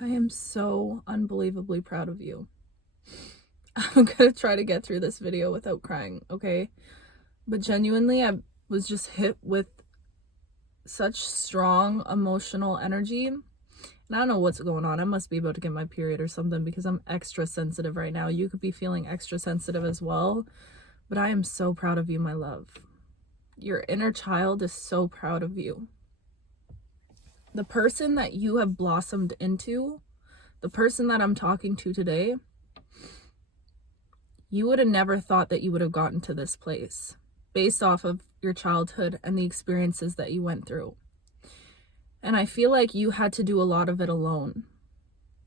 I am so unbelievably proud of you. I'm gonna try to get through this video without crying, okay? But genuinely, I was just hit with such strong emotional energy. And I don't know what's going on. I must be about to get my period or something because I'm extra sensitive right now. You could be feeling extra sensitive as well. But I am so proud of you, my love. Your inner child is so proud of you. The person that you have blossomed into, the person that I'm talking to today, you would have never thought that you would have gotten to this place based off of your childhood and the experiences that you went through. And I feel like you had to do a lot of it alone.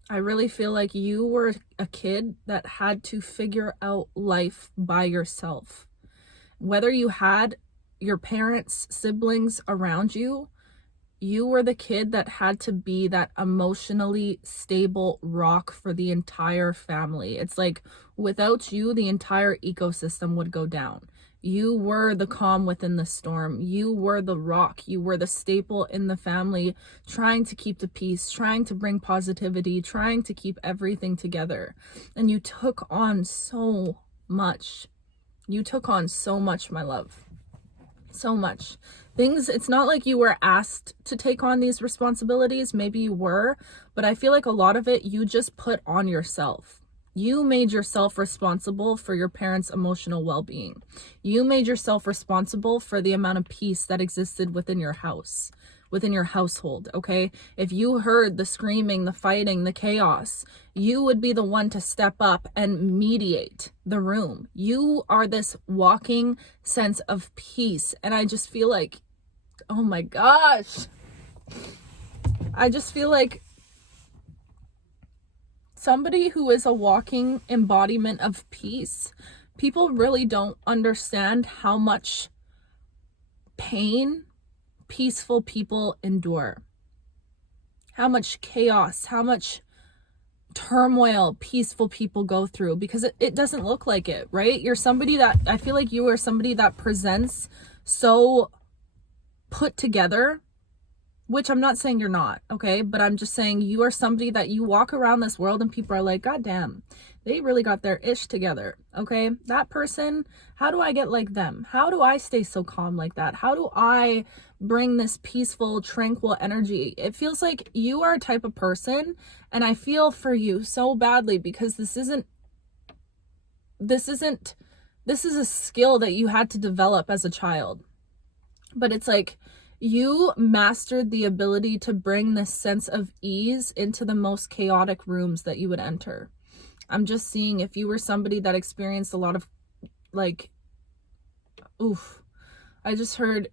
I really feel like you were a kid that had to figure out life by yourself. Whether you had your parents, siblings around you, you were the kid that had to be that emotionally stable rock for the entire family. It's like without you, the entire ecosystem would go down. You were the calm within the storm. You were the rock. You were the staple in the family, trying to keep the peace, trying to bring positivity, trying to keep everything together. And you took on so much. You took on so much, my love. So much. It's not like you were asked to take on these responsibilities. Maybe you were, but I feel like a lot of it you just put on yourself. You made yourself responsible for your parents' emotional well-being. You made yourself responsible for the amount of peace that existed within your house, within your household, okay? If you heard the screaming, the fighting, the chaos, you would be the one to step up and mediate the room. You are this walking sense of peace. And I just feel like, oh my gosh, I just feel like somebody who is a walking embodiment of peace. People really don't understand how much pain peaceful people endure, how much chaos, how much turmoil peaceful people go through, because it doesn't look like it, right? You're somebody that, I feel like you are somebody that presents so put together, which I'm not saying you're not, okay? But I'm just saying you are somebody that you walk around this world and people are like, God damn, they really got their ish together, okay? That person, how do I get like them? How do I stay so calm like that? How do I bring this peaceful, tranquil energy? It feels like you are a type of person, and I feel for you so badly because this is a skill that you had to develop as a child. But it's like, you mastered the ability to bring this sense of ease into the most chaotic rooms that you would enter. I'm just seeing if you were somebody that experienced a lot of like, oof, I just heard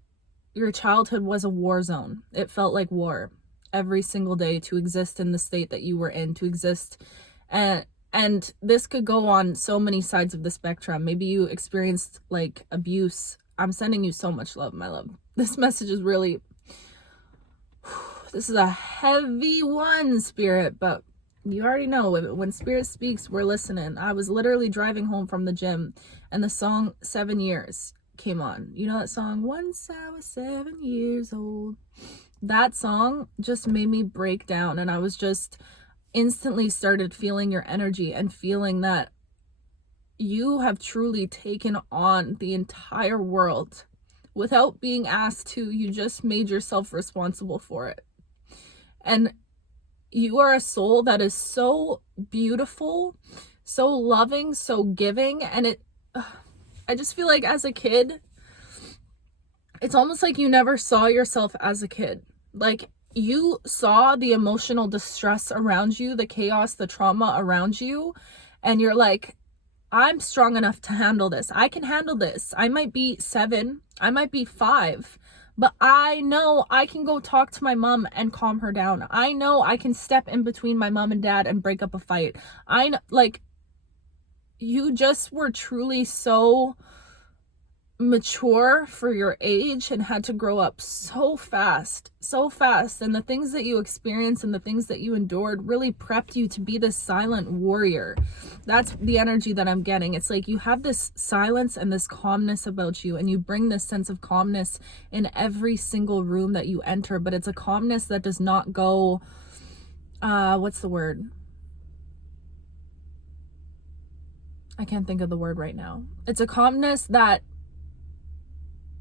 your childhood was a war zone. It felt like war every single day to exist in the state that you were in, to exist. And this could go on so many sides of the spectrum. Maybe you experienced like abuse. I'm sending you so much love, my love. This message is really, this is a heavy one, Spirit, but you already know when Spirit speaks, we're listening. I was literally driving home from the gym and the song 7 Years came on. You know that song? Once I was 7 years old. That song just made me break down, and I was just instantly started feeling your energy and feeling that you have truly taken on the entire world without being asked to. You just made yourself responsible for it. And you are a soul that is so beautiful, so loving, so giving. And I just feel like as a kid, it's almost like you never saw yourself as a kid. Like, you saw the emotional distress around you, the chaos, the trauma around you, and you're like, I'm strong enough to handle this. I can handle this. I might be 7, I might be 5, but I know I can go talk to my mom and calm her down. I know I can step in between my mom and dad and break up a fight. I know, like, you just were truly so mature for your age and had to grow up so fast. And the things that you experienced and the things that you endured really prepped you to be this silent warrior. That's the energy that I'm getting. It's like you have this silence and this calmness about you, and you bring this sense of calmness in every single room that you enter, but it's a calmness that does not go what's the word? I can't think of the word right now. It's a calmness that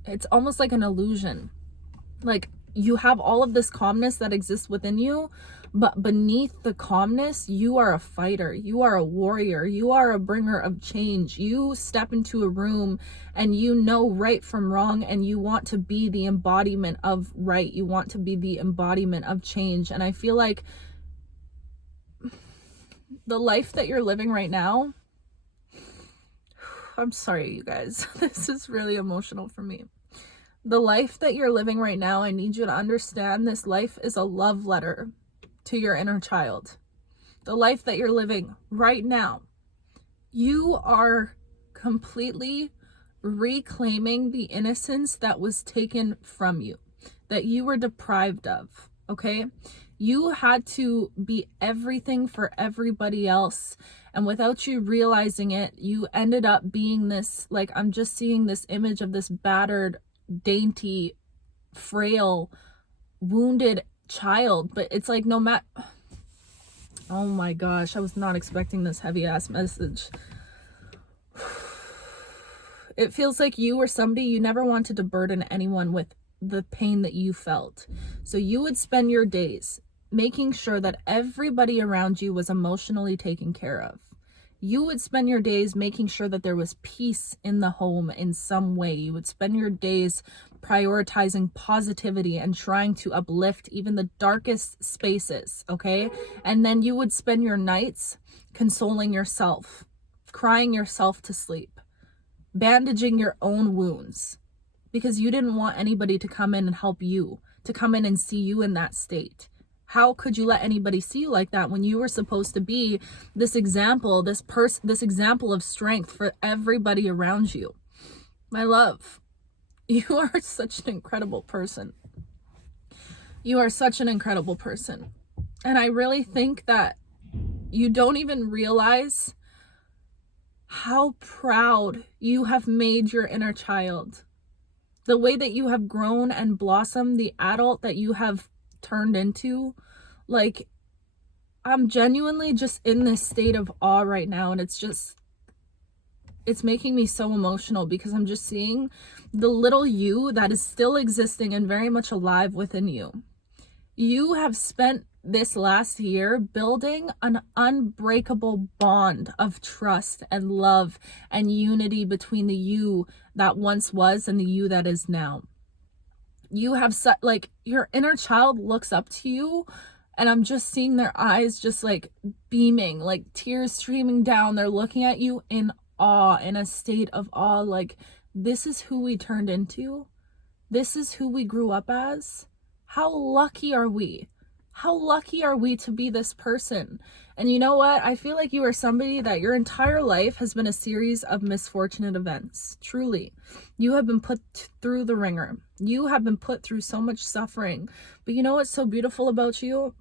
it's almost like an illusion. Like, you have all of this calmness that exists within you, but beneath the calmness, you are a fighter, you are a warrior, you are a bringer of change. You step into a room and you know right from wrong, and you want to be the embodiment of right. You want to be the embodiment of change. And I feel like the life that you're living right now, I'm sorry, you guys, this is really emotional for me. The life that you're living right now, I need you to understand this life is a love letter to your inner child. The life that you're living right now, you are completely reclaiming the innocence that was taken from you, that you were deprived of, okay? You had to be everything for everybody else, and without you realizing it, you ended up being this, like, I'm just seeing this image of this battered, dainty, frail, wounded child. But it's like, no matter, oh my gosh, I was not expecting this heavy ass message. It feels like you were somebody, you never wanted to burden anyone with the pain that you felt. So you would spend your days making sure that everybody around you was emotionally taken care of. You would spend your days making sure that there was peace in the home in some way. You would spend your days prioritizing positivity and trying to uplift even the darkest spaces, okay? And then you would spend your nights consoling yourself, crying yourself to sleep, bandaging your own wounds, because you didn't want anybody to come in and help you, to come in and see you in that state. How could you let anybody see you like that when you were supposed to be this example, this example of strength for everybody around you? My love, you are such an incredible person. You are such an incredible person. And I really think that you don't even realize how proud you have made your inner child. The way that you have grown and blossomed, the adult that you have turned into. Like, I'm genuinely just in this state of awe right now, and it's making me so emotional, because I'm just seeing the little you that is still existing and very much alive within you. You have spent this last year building an unbreakable bond of trust and love and unity between the you that once was and the you that is now. You have like, your inner child looks up to you, and I'm just seeing their eyes just like beaming, like tears streaming down. They're looking at you in awe, in a state of awe, like, this is who we turned into. This is who we grew up as. How lucky are we? How lucky are we to be this person? And you know what? I feel like you are somebody that your entire life has been a series of misfortunate events. Truly. You have been put through the ringer. You have been put through so much suffering. But you know what's so beautiful about you?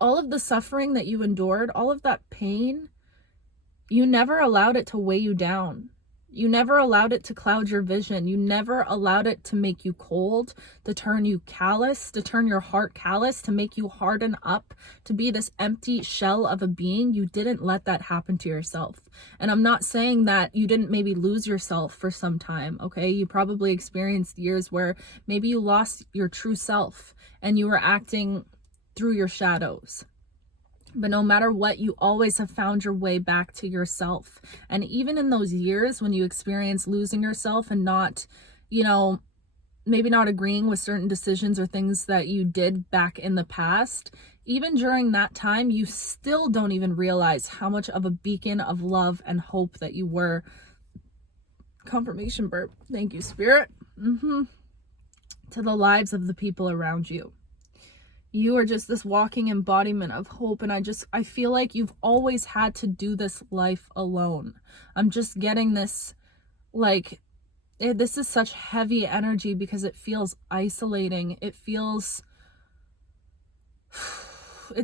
All of the suffering that you endured, all of that pain, you never allowed it to weigh you down. You never allowed it to cloud your vision. You never allowed it to make you cold, to turn you callous, to turn your heart callous, to make you harden up, to be this empty shell of a being. You didn't let that happen to yourself. And I'm not saying that you didn't maybe lose yourself for some time, okay? You probably experienced years where maybe you lost your true self and you were acting through your shadows. But no matter what, you always have found your way back to yourself. And even in those years when you experience losing yourself and not, maybe not agreeing with certain decisions or things that you did back in the past, even during that time, you still don't even realize how much of a beacon of love and hope that you were. Confirmation burp. Thank you, Spirit. To the lives of the people around you. You are just this walking embodiment of hope, and I feel like you've always had to do this life alone. I'm just getting this, like, this is such heavy energy because it feels isolating. It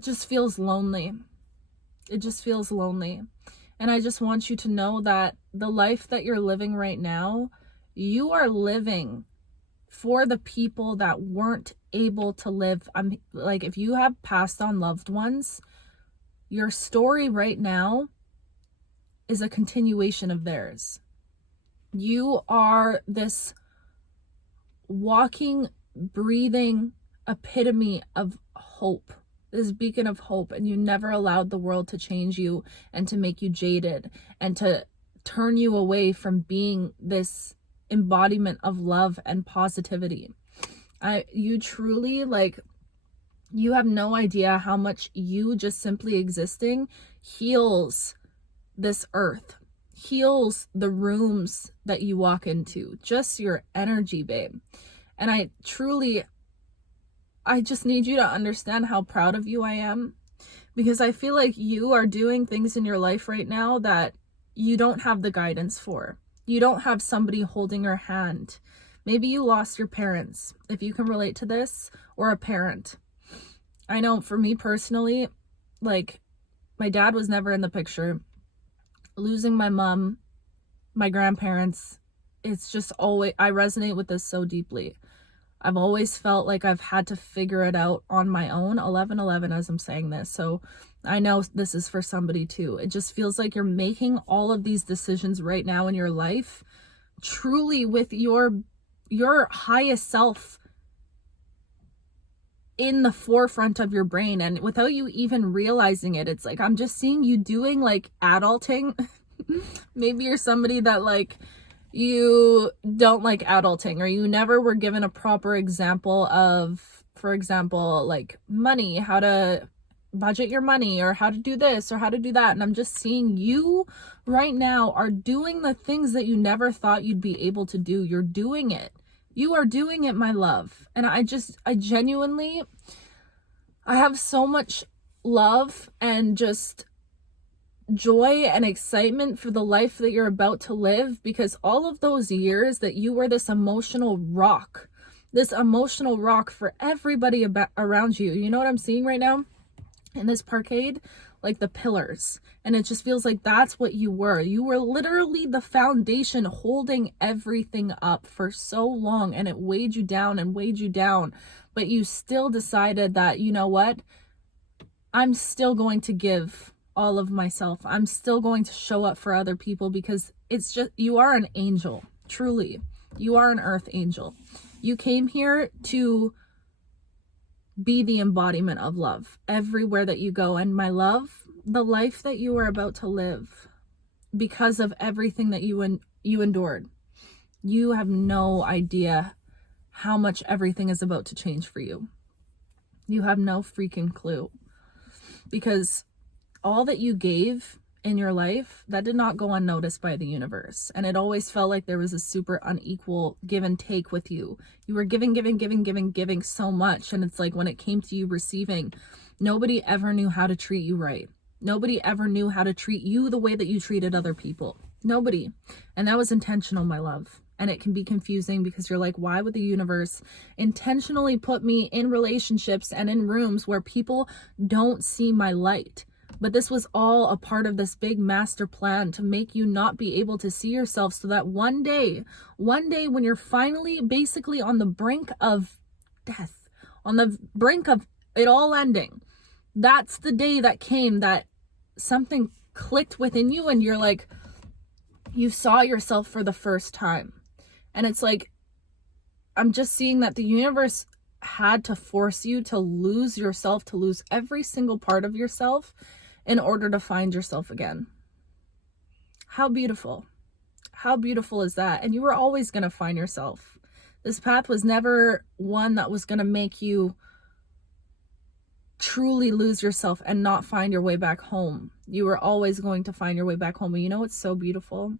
just feels lonely. It just feels lonely. And I just want you to know that the life that you're living right now, you are living for the people that weren't able to live. I'm like, if you have passed on loved ones, your story right now is a continuation of theirs. You are this walking, breathing epitome of hope, this beacon of hope, and you never allowed the world to change you and to make you jaded and to turn you away from being this embodiment of love and positivity. You truly, like, you have no idea how much you just simply existing heals this earth, heals the rooms that you walk into, just your energy, babe. And I just need you to understand how proud of you I am, because I feel like you are doing things in your life right now that you don't have the guidance for. You don't have somebody holding your hand. Maybe you lost your parents, if you can relate to this, or a parent. I know for me personally, like, my dad was never in the picture. Losing my mom, my grandparents, it's just always, I resonate with this so deeply. I've always felt like I've had to figure it out on my own, 11/11 as I'm saying this. So I know this is for somebody too. It just feels like you're making all of these decisions right now in your life, truly with your highest self in the forefront of your brain, and without you even realizing it. It's like, I'm just seeing you doing like adulting. Maybe you're somebody that, like, you don't like adulting, or you never were given a proper example of, for example, like money, how to budget your money, or how to do this or how to do that. And I'm just seeing you right now are doing the things that you never thought you'd be able to do. You're doing it. You are doing it, my love. And I genuinely, I have so much love and just joy and excitement for the life that you're about to live, because all of those years that you were this emotional rock for everybody around you. You know what I'm seeing right now in this parkade? Like the pillars. And it just feels like that's what you were. You were literally the foundation holding everything up for so long, and it weighed you down and weighed you down. But you still decided that, you know what? I'm still going to give all of myself. I'm still going to show up for other people, because it's just, you are an angel. Truly. You are an earth angel. You came here to be the embodiment of love everywhere that you go. And my love, the life that you are about to live, because of everything that you endured, you have no idea how much everything is about to change for you. You have no freaking clue, because all that you gave in your life, that did not go unnoticed by the universe. And it always felt like there was a super unequal give and take with you. You were giving so much. And it's like, when it came to you receiving, nobody ever knew how to treat you right. Nobody ever knew how to treat you the way that you treated other people. Nobody. And that was intentional, my love. And it can be confusing, because you're like, why would the universe intentionally put me in relationships and in rooms where people don't see my light? But this was all a part of this big master plan to make you not be able to see yourself, so that one day when you're finally basically on the brink of death, on the brink of it all ending, that's the day that came that something clicked within you, and you're like, you saw yourself for the first time. And it's like, I'm just seeing that the universe had to force you to lose yourself, to lose every single part of yourself in order to find yourself again. How beautiful. How beautiful is that? And you were always going to find yourself. This path was never one that was going to make you truly lose yourself and not find your way back home. You were always going to find your way back home. And you know what's so beautiful?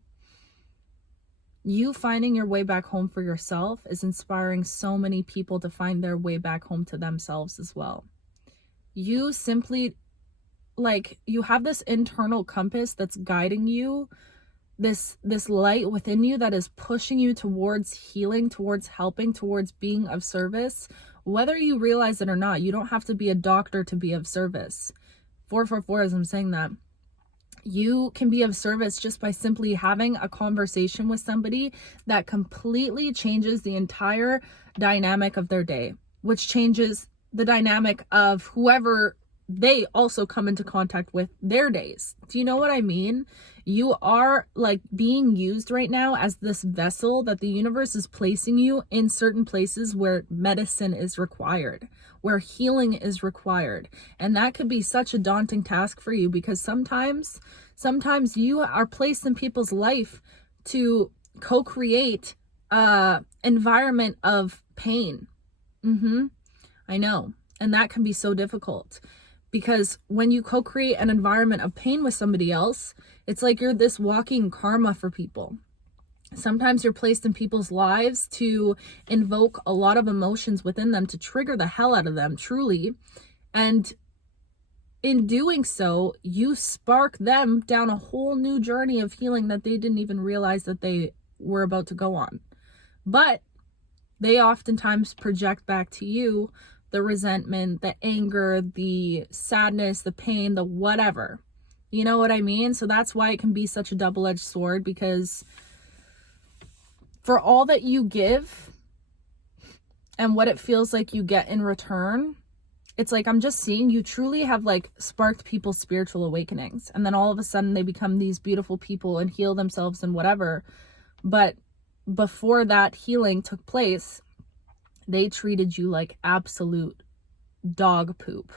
You finding your way back home for yourself is inspiring so many people to find their way back home to themselves as well. You simply, like, you have this internal compass that's guiding you, this light within you that is pushing you towards healing, towards helping, towards being of service. Whether you realize it or not, you don't have to be a doctor to be of service. 444, as I'm saying that, You can be of service just by simply having a conversation with somebody that completely changes the entire dynamic of their day, which changes the dynamic of whoever they also come into contact with their days. Do you know what I mean? You are like being used right now as this vessel that the universe is placing you in certain places where medicine is required, where healing is required. And that could be such a daunting task for you, because sometimes you are placed in people's life to co-create an environment of pain. I know. And that can be so difficult, because when you co-create an environment of pain with somebody else, it's like you're this walking karma for people. Sometimes you're placed in people's lives to invoke a lot of emotions within them, to trigger the hell out of them, truly. And in doing so, you spark them down a whole new journey of healing that they didn't even realize that they were about to go on. But they oftentimes project back to you the resentment, the anger, the sadness, the pain, the whatever. You know what I mean? So that's why it can be such a double-edged sword, because for all that you give and what it feels like you get in return, it's like, I'm just seeing you truly have like sparked people's spiritual awakenings. And then all of a sudden they become these beautiful people and heal themselves and whatever. But before that healing took place, they treated you like absolute dog poop.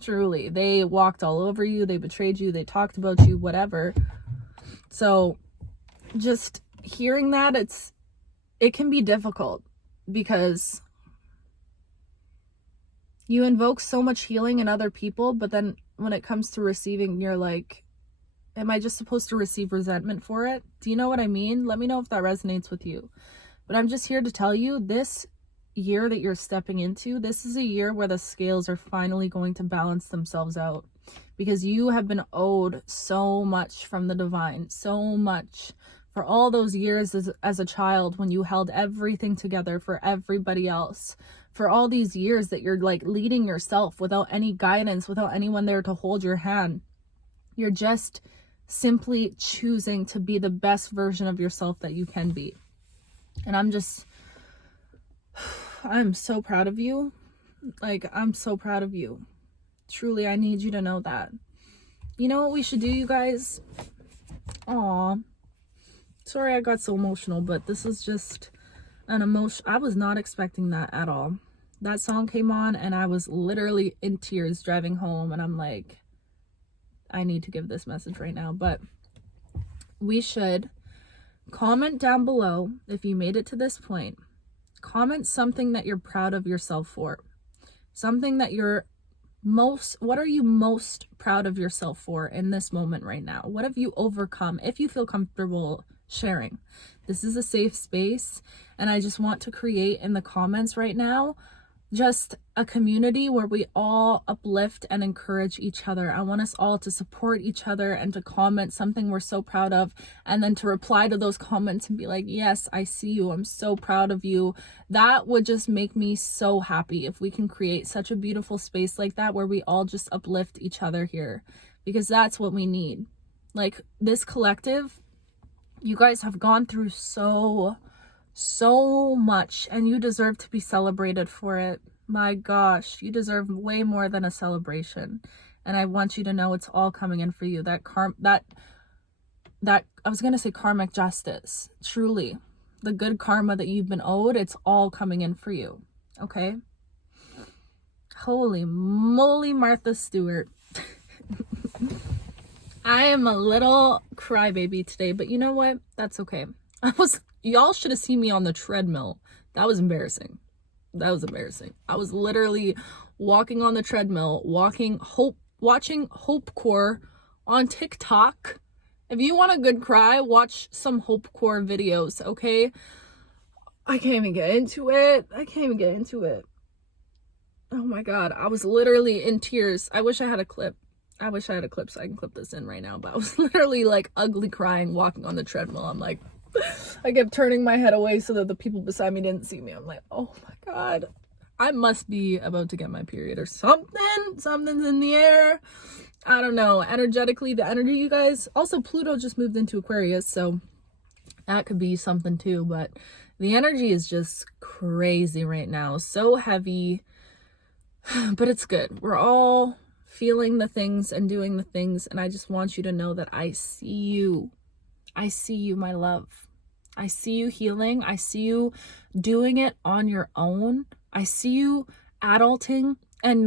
Truly. They walked all over you. They betrayed you. They talked about you, whatever. So just hearing that, it can be difficult, because you invoke so much healing in other people, but then when it comes to receiving, you're like, am I just supposed to receive resentment for it? Do you know what I mean? Let me know if that resonates with you. But I'm just here to tell you, this year that you're stepping into, this is a year where the scales are finally going to balance themselves out, because you have been owed so much from the divine, so much for all those years as a child, when you held everything together for everybody else, for all these years that you're like leading yourself without any guidance, without anyone there to hold your hand. You're just simply choosing to be the best version of yourself that you can be. And I'm so proud of you. Like, I'm so proud of you. Truly, I need you to know that. You know what we should do, you guys? Aw. Sorry I got so emotional, but this is just an emotion. I was not expecting that at all. That song came on and I was literally in tears driving home, and I'm like, I need to give this message right now. But we should comment down below, if you made it to this point, comment something that you're proud of yourself for. Something that what are you most proud of yourself for in this moment right now? What have you overcome? If you feel comfortable sharing, this is a safe space, and I just want to create in the comments right now just a community where we all uplift and encourage each other. I want us all to support each other and to comment something we're so proud of, and then to reply to those comments and be like, yes, I see you, I'm so proud of you. That would just make me so happy if we can create such a beautiful space like that, where we all just uplift each other here, because that's what we need. Like, this collective, you guys have gone through so much, and you deserve to be celebrated for it. My gosh, you deserve way more than a celebration. And I want you to know it's all coming in for you. That I was going to say karmic justice. Truly, the good karma that you've been owed, it's all coming in for you. Okay? Holy moly, Martha Stewart. I am a little crybaby today, but you know what? That's okay. Y'all should have seen me on the treadmill. That was embarrassing. I was literally walking on the treadmill, watching Hopecore on TikTok. If you want a good cry, watch some Hopecore videos, okay? I can't even get into it. Oh my God. I was literally in tears. I wish I had a clip so I can clip this in right now, but I was literally like ugly crying walking on the treadmill. I'm like, I kept turning my head away so that the people beside me didn't see me. I'm like, oh my God, I must be about to get my period or something. Something's in the air. I don't know, energetically, the energy, you guys. Also, Pluto just moved into Aquarius, so that could be something too. But the energy is just crazy right now. So heavy, but it's good. We're all feeling the things and doing the things. And I just want you to know that I see you. I see you, my love. I see you healing. I see you doing it on your own. I see you adulting and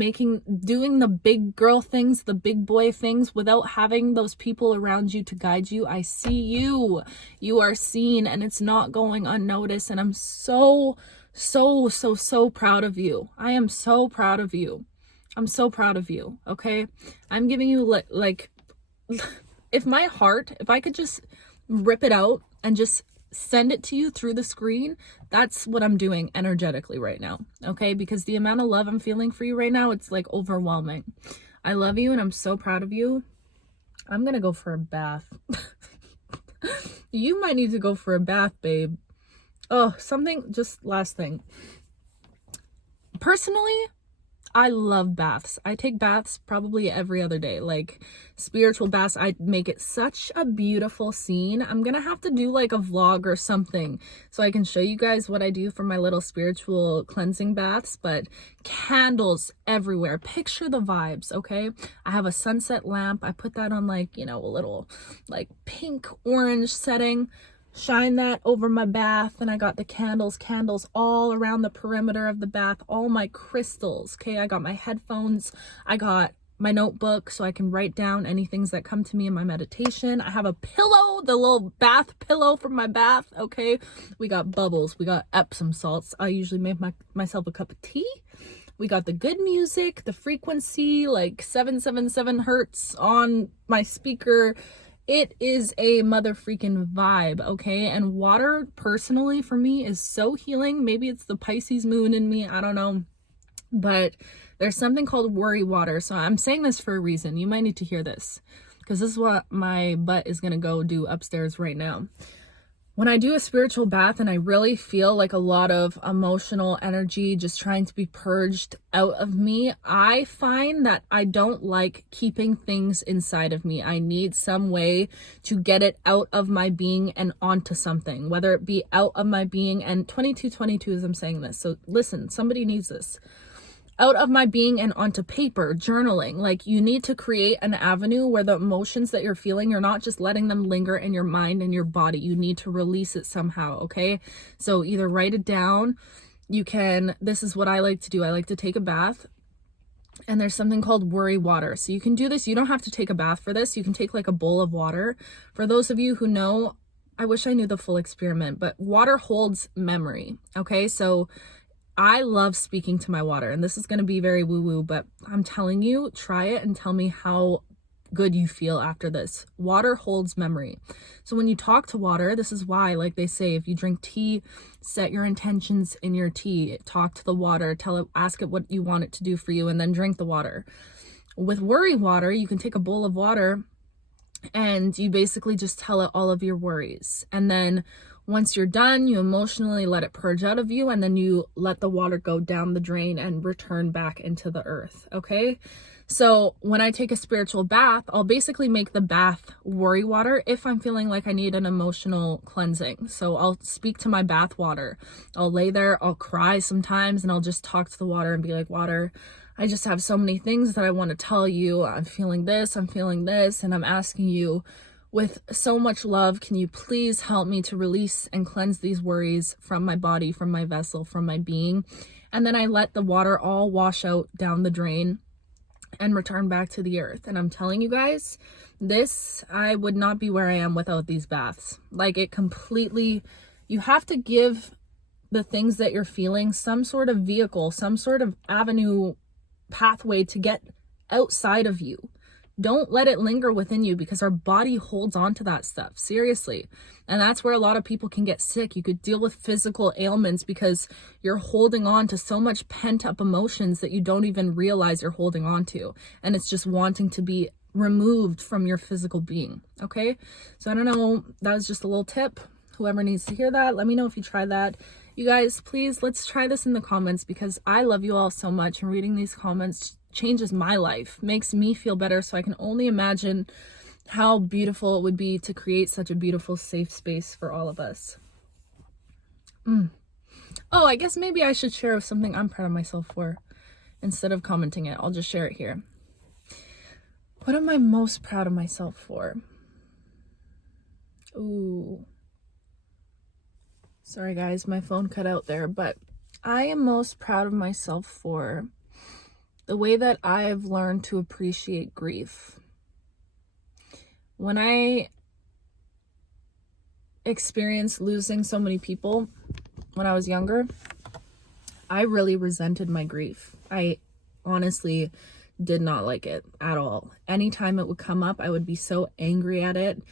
doing the big girl things, the big boy things without having those people around you to guide you. I see you. You are seen and it's not going unnoticed. And I'm so proud of you. I am so proud of you. I'm so proud of you. Okay. I'm giving you like, if I could just rip it out and just send it to you through the screen, that's what I'm doing energetically right now. Okay, because the amount of love I'm feeling for you right now, it's like overwhelming. I love you and I'm so proud of you. I'm gonna go for a bath. You might need to go for a bath, babe. Oh, just last thing. Personally, I love baths. I take baths probably every other day, like spiritual baths. I make it such a beautiful scene. I'm gonna have to do like a vlog or something so I can show you guys what I do for my little spiritual cleansing baths. But candles everywhere. Picture the vibes, okay? I have a sunset lamp. I put that on like, you know, a little like pink orange setting. Shine that over my bath, and I got the candles all around the perimeter of the bath, all my crystals. Okay, I got my headphones, I got my notebook so I can write down any things that come to me in my meditation. I have a pillow, the little bath pillow from my bath. Okay, we got bubbles, we got Epsom salts. I usually make myself a cup of tea. We got the good music, the frequency like 777 hertz on my speaker. It is a mother freaking vibe, okay? And water, personally, for me, is so healing. Maybe it's the Pisces moon in me, I don't know. But there's something called worry water. So I'm saying this for a reason. You might need to hear this, because this is what my butt is going to go do upstairs right now. When I do a spiritual bath and I really feel like a lot of emotional energy just trying to be purged out of me, I find that I don't like keeping things inside of me. I need some way to get it out of my being and onto something, whether it be out of my being. And 2222 as I'm saying this. So listen, somebody needs this. Out of my being and onto paper, journaling. Like, you need to create an avenue where the emotions that you're feeling, you're not just letting them linger in your mind and your body. You need to release it somehow, okay? So either write it down. This is what I like to do. I like to take a bath, and there's something called worry water. So you can do this. You don't have to take a bath for this. You can take like a bowl of water. For those of you who know, I wish I knew the full experiment, but water holds memory, okay? So I love speaking to my water, and this is going to be very woo-woo, but I'm telling you, try it and tell me how good you feel after this. Water holds memory. So when you talk to water, this is why, like they say, if you drink tea, set your intentions in your tea, talk to the water, ask it what you want it to do for you, and then drink the water. With worry water, you can take a bowl of water and you basically just tell it all of your worries. And then once you're done, you emotionally let it purge out of you, and then you let the water go down the drain and return back into the earth, okay? So when I take a spiritual bath, I'll basically make the bath worry water if I'm feeling like I need an emotional cleansing. So I'll speak to my bath water. I'll lay there, I'll cry sometimes, and I'll just talk to the water and be like, water, I just have so many things that I want to tell you. I'm feeling this, and I'm asking you, with so much love, can you please help me to release and cleanse these worries from my body, from my vessel, from my being? And then I let the water all wash out down the drain and return back to the earth. And I'm telling you guys, I would not be where I am without these baths. Like, it completely, you have to give the things that you're feeling some sort of vehicle, some sort of avenue, pathway to get outside of you. Don't let it linger within you, because our body holds on to that stuff, seriously. And that's where a lot of people can get sick. You could deal with physical ailments because you're holding on to so much pent up emotions that you don't even realize you're holding on to. And it's just wanting to be removed from your physical being, okay? So I don't know, that was just a little tip. Whoever needs to hear that, let me know if you try that. You guys, please, let's try this in the comments, because I love you all so much, and reading these comments changes my life, makes me feel better. So I can only imagine how beautiful it would be to create such a beautiful, safe space for all of us. Oh, I guess maybe I should share something I'm proud of myself for. Instead of commenting it, I'll just share it here. What am I most proud of myself for? Ooh. Sorry guys, my phone cut out there, but I am most proud of myself for the way that I've learned to appreciate grief. When I experienced losing so many people when I was younger, I really resented my grief. I honestly did not like it at all. Anytime it would come up, I would be so angry at it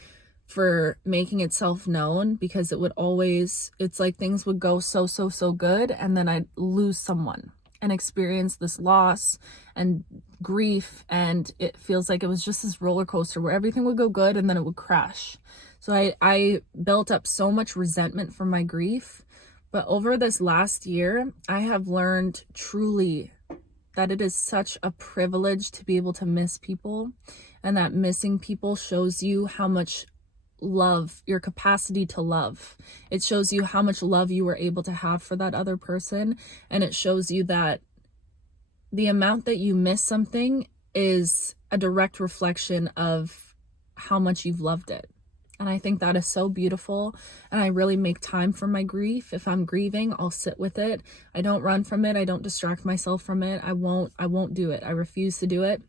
for making itself known, because it would always, it's like things would go so good, and then I'd lose someone and experience this loss and grief, and it feels like it was just this roller coaster where everything would go good and then it would crash. So I built up so much resentment from my grief. But over this last year, I have learned truly that it is such a privilege to be able to miss people, and that missing people shows you how much love, your capacity to love. It shows you how much love you were able to have for that other person, and it shows you that the amount that you miss something is a direct reflection of how much you've loved it. And I think that is so beautiful. And I really make time for my grief. If I'm grieving, I'll sit with it. I don't run from it. I don't distract myself from it. I won't do it. I refuse to do it.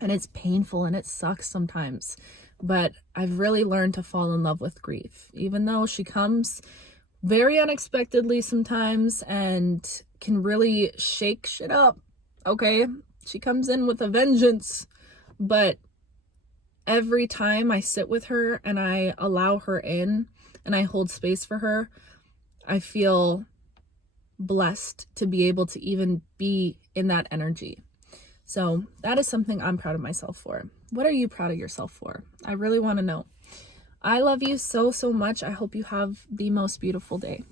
And it's painful and it sucks sometimes. But I've really learned to fall in love with grief, even though she comes very unexpectedly sometimes and can really shake shit up. Okay, she comes in with a vengeance, but every time I sit with her and I allow her in and I hold space for her, I feel blessed to be able to even be in that energy. So that is something I'm proud of myself for. What are you proud of yourself for? I really want to know. I love you so much. I hope you have the most beautiful day.